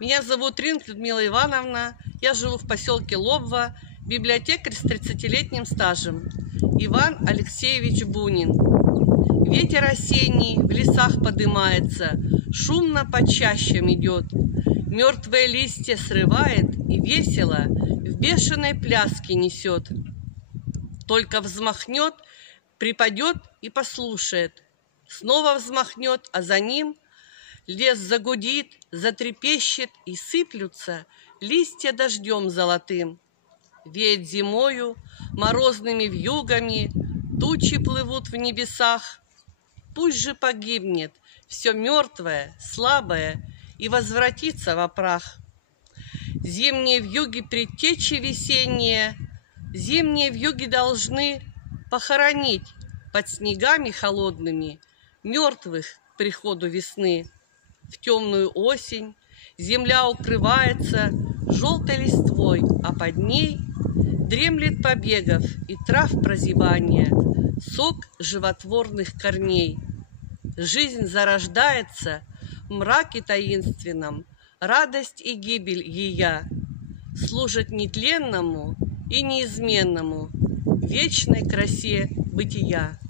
Меня зовут Ринг Людмила Ивановна. Я живу в поселке Лобва, библиотекарь с 30-летним стажем. Иван Алексеевич Бунин. Ветер осенний в лесах подымается, шумно по чащам идет. Мертвые листья срывает и весело в бешеной пляске несет. Только взмахнет, припадет и послушает. Снова взмахнет, а за ним лес загудит, затрепещет, и сыплются листья дождем золотым. Веет зимою морозными вьюгами, тучи плывут в небесах. Пусть же погибнет все мертвое, слабое и возвратится во прах. Зимние вьюги предтечи весенние, зимние вьюги должны похоронить под снегами холодными мертвых к приходу весны. В темную осень земля укрывается желтой листвой, а под ней дремлет побегов и трав прозябания сок животворных корней. Жизнь зарождается в мраке таинственном, радость и гибель ея служат нетленному и неизменному вечной красе бытия.